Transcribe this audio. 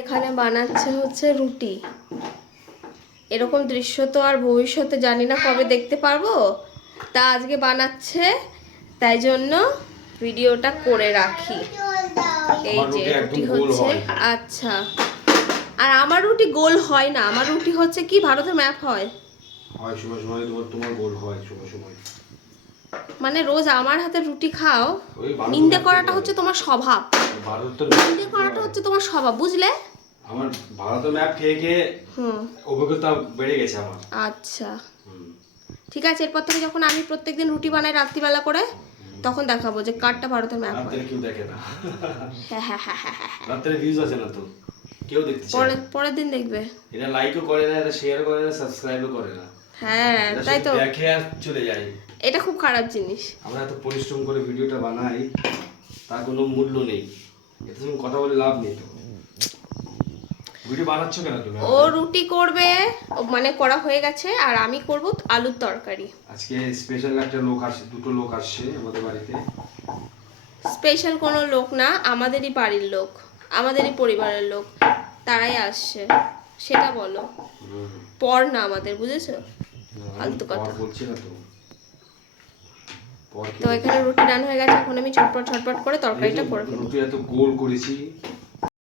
এখানে বানাচ্ছে হচ্ছে রুটি। এরকম দৃশ্য তো আর ভবিষ্যতে জানি না কবে দেখতে পারবো, তা আজকে বানাচ্ছে, তাই জন্য ভিডিওটা করে রাখি। এই যে রুটি হচ্ছে। আচ্ছা, আর আমার রুটি গোল হয় না, আমার রুটি হচ্ছে কি ভারতের ম্যাপ হয়, সময় সময় তোমার গোল হয় সময় সময়। মানে রোজ আমার হাতে রুটি খাও, নিন্দে করাটা হচ্ছে তোমার স্বভাব, নিন্দে করাটা হচ্ছে তোমার স্বভাব, বুঝলে? আমার ভারতের ম্যাপ খেয়ে খেয়ে অভিজ্ঞতা বেড়ে গেছে আমার। আচ্ছা ঠিক আছে, এরপর থেকে যখন আমি প্রত্যেকদিন রুটি বানাই রাত্রিবেলা করে, তখন দেখাবো যে কারটা ভারতের ম্যাপ হয়। কেউ দেখে না, হ্যাঁ হ্যাঁ হ্যাঁ হ্যাঁ, রাত্রে ভিউজ আছে না তো, কেউ দেখতে চায় না। পরের দিন দেখবে। এটা লাইকও করে না, এটা শেয়ার করে না, সাবস্ক্রাইবও করে না। হ্যাঁ তাই তো, দেখে আর চলে যায়। এটা খুব খারাপ জিনিস। আমরা এত পরিশ্রম করে ভিডিওটা বানাই, তার কোনো মূল্য নেই, এত সময় কথা বলে লাভ নেই। তো ভিডিও বানাচ্ছ কেন তুমি? ও রুটি করবে, মানে করা হয়ে গেছে, আর আমি করব আলুর তরকারি। আজকে স্পেশাল একটা লোক আসছে, দুটো লোক আসছে আমাদের বাড়িতে। স্পেশাল কোনো লোক না, আমাদেরই বাড়ির লোক, আমাদেরই পরিবারের লোক, তারাই আসছে। সেটা বলো, পর না আমাদের, বুঝেছো? ফালতু কথা বলছি না তো। তো এখানে রুটি রান হয়ে গেছে, এখন আমি ছটপট ছটপট করে তরকারিটা করে ফেলবো। রুটি এত গোল করেছি,